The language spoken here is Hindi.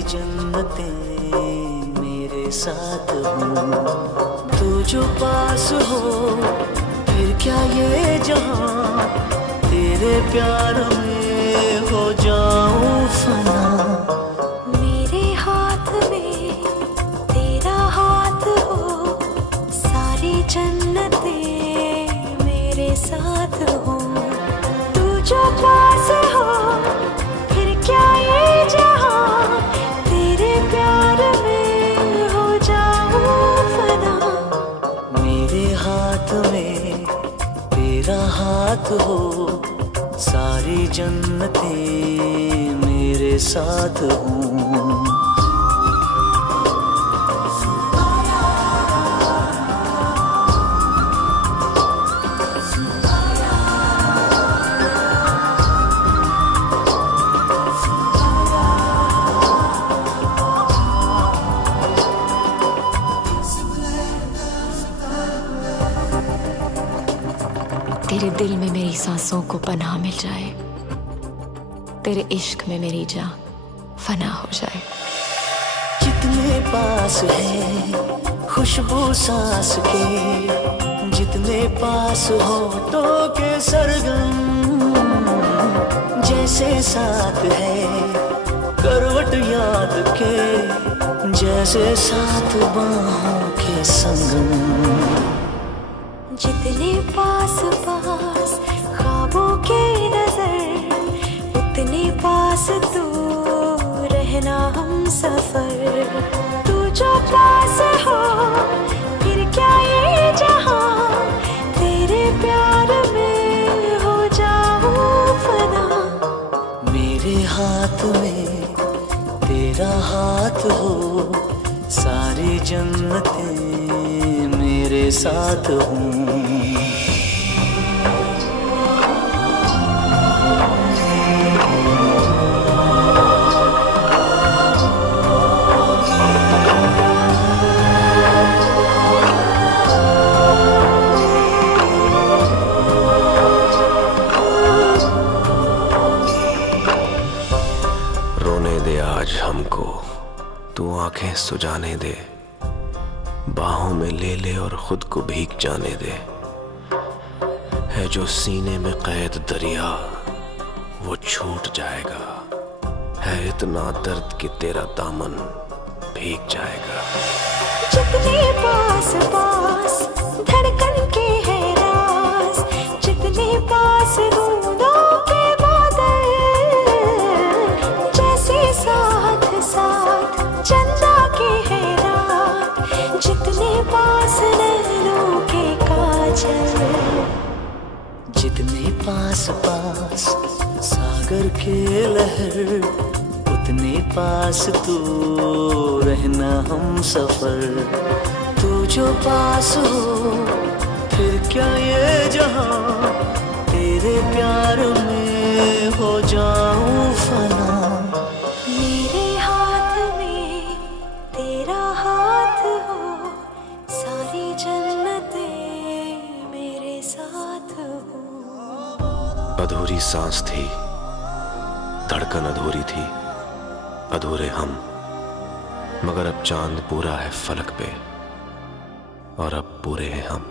सारी जन्नतें मेरे साथ हो। तू जो पास हो फिर क्या ये जहां, तेरे प्यार में हो जाऊं फना। मेरे हाथ में तेरा हाथ हो, सारी जन्नतें मेरे साथ हो। तू जो पास हो फिर क्या ये जहां, तेरे प्यार में हो जाऊं फना। मेरे हाथ में तेरा हाथ हो, सारी जन्नतें मेरे साथ हों। तेरे दिल में मेरी सांसों को पनाह मिल जाए, तेरे इश्क में मेरी जान फना हो जाए। जितने पास है खुशबू सांस के, जितने पास होठों के सरगम, जैसे साथ है करवट याद के, जैसे साथ बाहों के संगम। जितने पास पास ख्वाबों के नजर, उतने पास तू रहना हम सफर। तू जो पास हो फिर क्या ये जहां, तेरे प्यार में हो जाऊं फना। मेरे हाथ में तेरा हाथ हो, सारी जन्नतें मेरे साथ हों। रोने दे आज हमको, तू आंखें सुजाने दे, बाहों में ले ले और खुद को भीग जाने दे। है जो सीने में कैद दरिया वो छूट जाएगा, है इतना दर्द कि तेरा दामन भीग जाएगा। जितने पास पास धड़कन के है राज, जितने पास बूंदों के बादल, जैसे साथ साथ चंदा के है रात, जितने पास नैनों के काजल। जितने पास पास सागर के लहर, उतने पास तू रहना हम सफर। तू जो पास हो फिर क्या ये जहां, तेरे प्यार में हो जाऊं फना। मेरे हाथ में तेरा हाथ हो, सारी जन्नतें मेरे साथ हो। अधूरी सांस थी, धड़कन अधूरी थी, अधूरे हम, मगर अब चांद पूरा है फलक पे और अब पूरे हैं हम।